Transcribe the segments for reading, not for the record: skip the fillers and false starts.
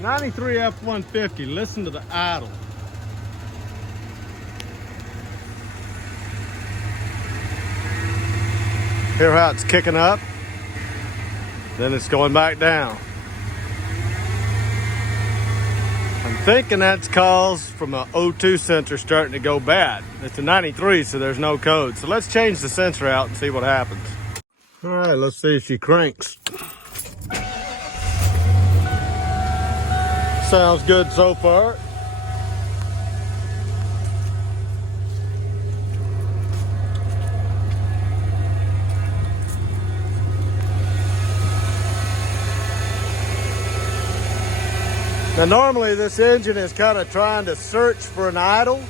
93 F-150, listen to the idle. Hear how it's kicking up? Then it's going back down. I'm thinking that's caused from an O2 sensor starting to go bad. It's a 93, so there's no code. So let's change the sensor out and see what happens. All right, let's see if she cranks. Sounds good so far. Now normally this engine is kind of trying to search for an idle.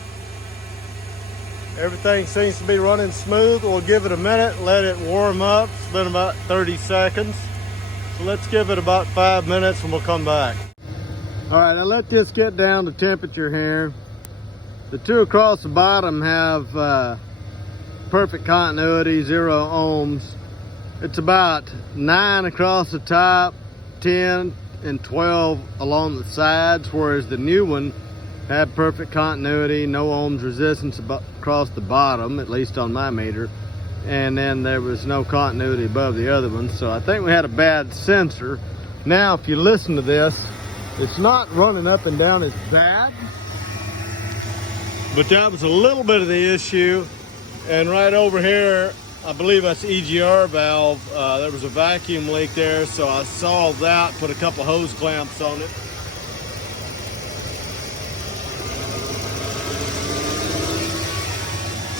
Everything seems to be running smooth. We'll give it a minute, let it warm up. It's been about 30 seconds. So let's give it about 5 minutes and we'll come back. All right, now let this get down to temperature here. The two across the bottom have perfect continuity, 0 ohms. It's about 9 across the top, 10 and 12 along the sides, whereas the new one had perfect continuity, no ohms resistance across the bottom, at least on my meter, and then there was no continuity above the other one. So I think we had a bad sensor. Now if you listen to this, it's not running up and down as bad, but that was a little bit of the issue. And right over here, I believe that's the EGR valve. There was a vacuum leak there, so I solved that, put a couple hose clamps on it.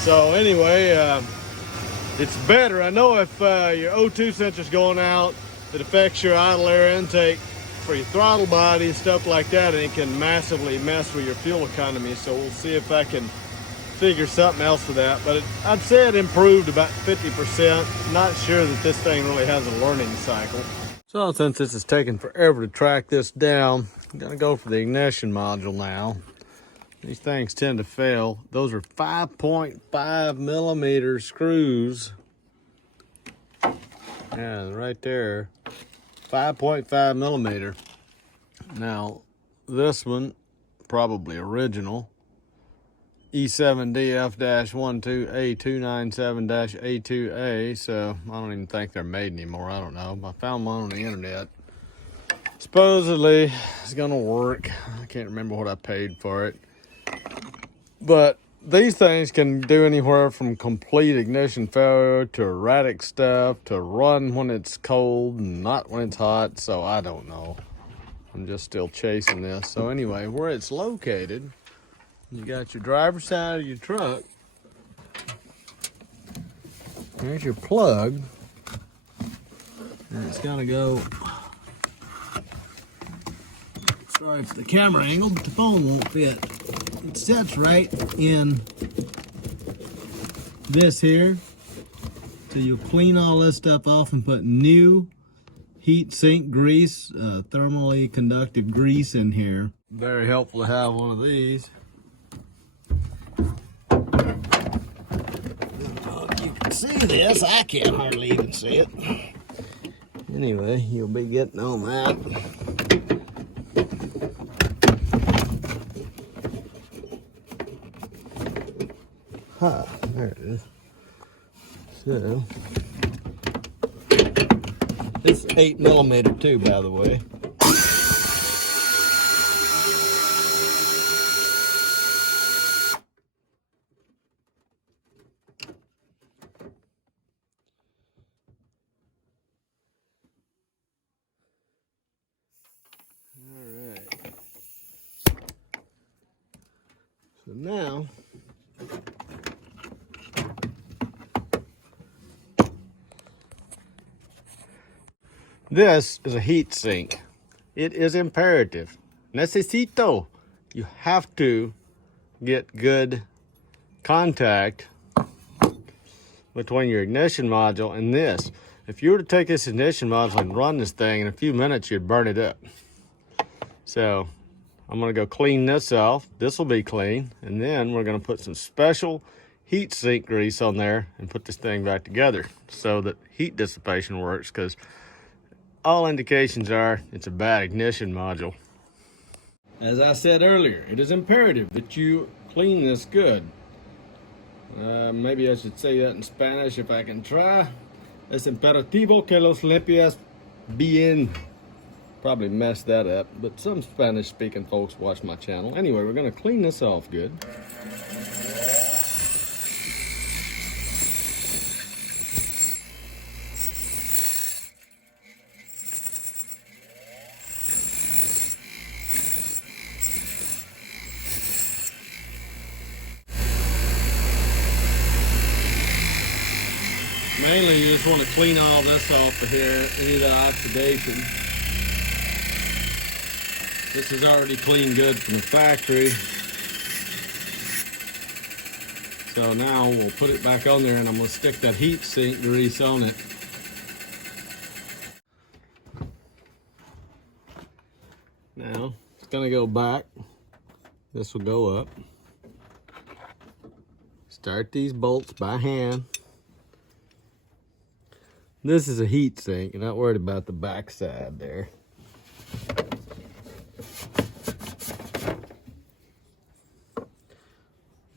So anyway, it's better. I know if your O2 sensor's going out, it affects your idle air intake for your throttle body and stuff like that, and it can massively mess with your fuel economy. So we'll see if I can figure something else for that, but I'd say it improved about 50%. Not sure that this thing really has a learning cycle. So since this is taking forever to track this down, I'm gonna go for the ignition module now. These things tend to fail. Those are 5.5 millimeter screws. Yeah, right there, 5.5 millimeter. Now, this one, probably original. E7DF-12A297-A2A, so I don't even think they're made anymore. I don't know. I found one on the internet. Supposedly it's gonna work. I can't remember what I paid for it. But these things can do anywhere from complete ignition failure to erratic stuff to run when it's cold and not when it's hot, so I don't know. I'm just still chasing this. So anyway, where it's located, you got your driver's side of your truck. There's your plug. And it's gotta go. Sorry for the camera angle, but the phone won't fit. It sits right in this here. So you'll clean all this stuff off and put new heat sink grease, thermally conductive grease in here. Very helpful to have one of these. You can see this. I can't hardly even see it. Anyway, you'll be getting on that. There it is. So, it's 8 millimeter too, by the way. So now, this is a heat sink. It is imperative. Necesito. You have to get good contact between your ignition module and this. If you were to take this ignition module and run this thing, in a few minutes you'd burn it up. So I'm gonna go clean this off. This will be clean. And then we're gonna put some special heat sink grease on there and put this thing back together so that heat dissipation works, because all indications are it's a bad ignition module. As I said earlier, it is imperative that you clean this good. Maybe I should say that in Spanish if I can try. Es imperativo que los limpias bien. Probably messed that up, but some Spanish speaking folks watch my channel. Anyway, we're going to clean this off good. Mainly you just want to clean all this off of here, any of the oxidation. This is already clean good from the factory. So now we'll put it back on there and I'm going to stick that heat sink grease on it. Now it's going to go back. This will go up. Start these bolts by hand. This is a heat sink. You're not worried about the back side there.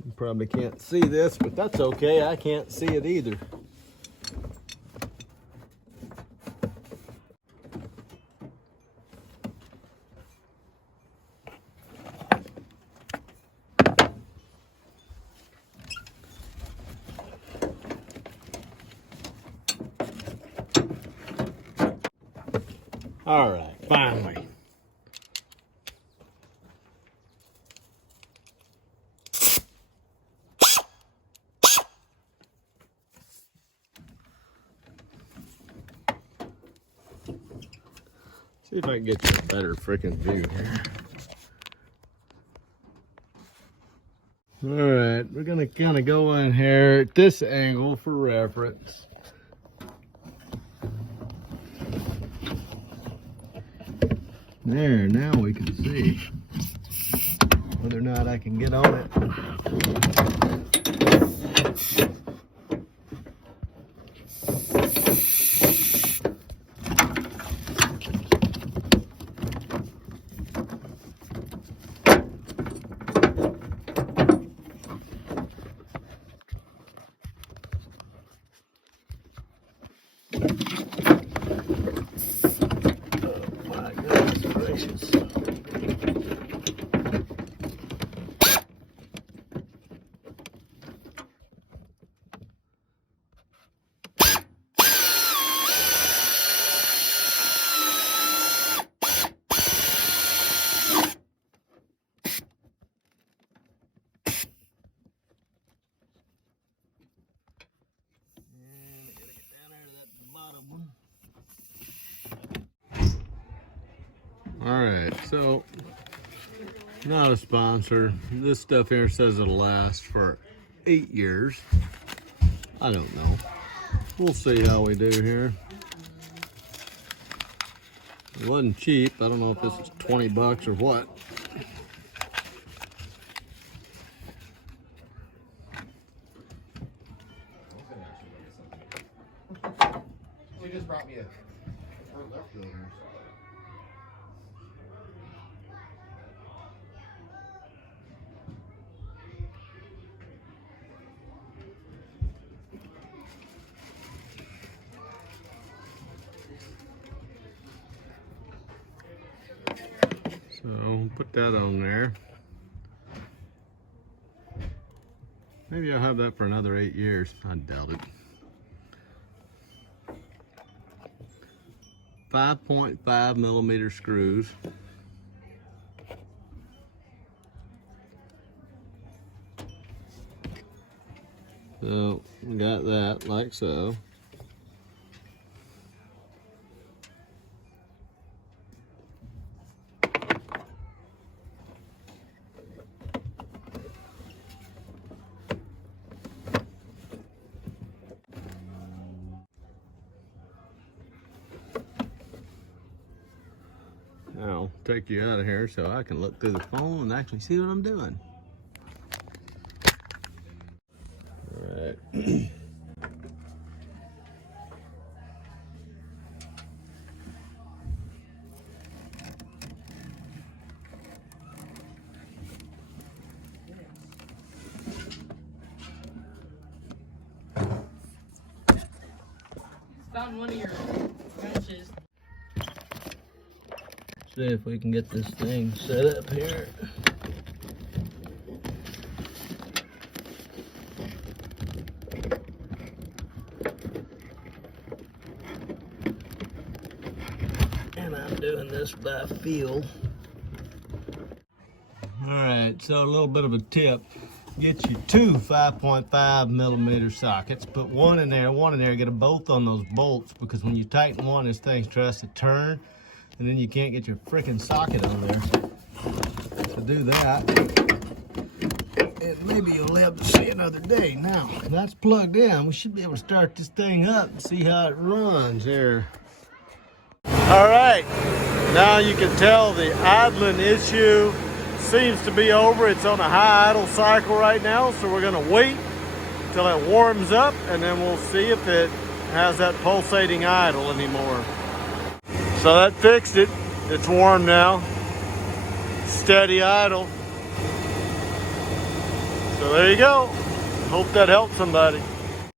You probably can't see this, but that's okay. I can't see it either. All right, finally. See if I can get you a better freaking view here. All right, we're gonna kind of go in here at this angle for reference. There, now we can see whether or not I can get on it. All right, so not a sponsor. This stuff here says it'll last for 8 years. I don't know. We'll see how we do here. It wasn't cheap. I don't know if this is 20 bucks or what. He just brought me a leftover. So put that on there. Maybe I'll have that for another 8 years. I doubt it. 5.5 millimeter screws. So we got that like so. I'll take you out of here so I can look through the phone and actually see what I'm doing. All right. found one of your wrenches. See if we can get this thing set up here. And I'm doing this by feel. Alright, so a little bit of a tip. Get you two 5.5 millimeter sockets. Put one in there, get them both on those bolts, because when you tighten one, this thing tries to turn, and then you can't get your freaking socket on there. So do that, and maybe you'll live to see another day. Now, that's plugged in. We should be able to start this thing up and see how it runs here. All right, now you can tell the idling issue seems to be over. It's on a high idle cycle right now, so we're gonna wait till it warms up, and then we'll see if it has that pulsating idle anymore. So that fixed it. It's warm now. Steady idle. So there you go. Hope that helped somebody.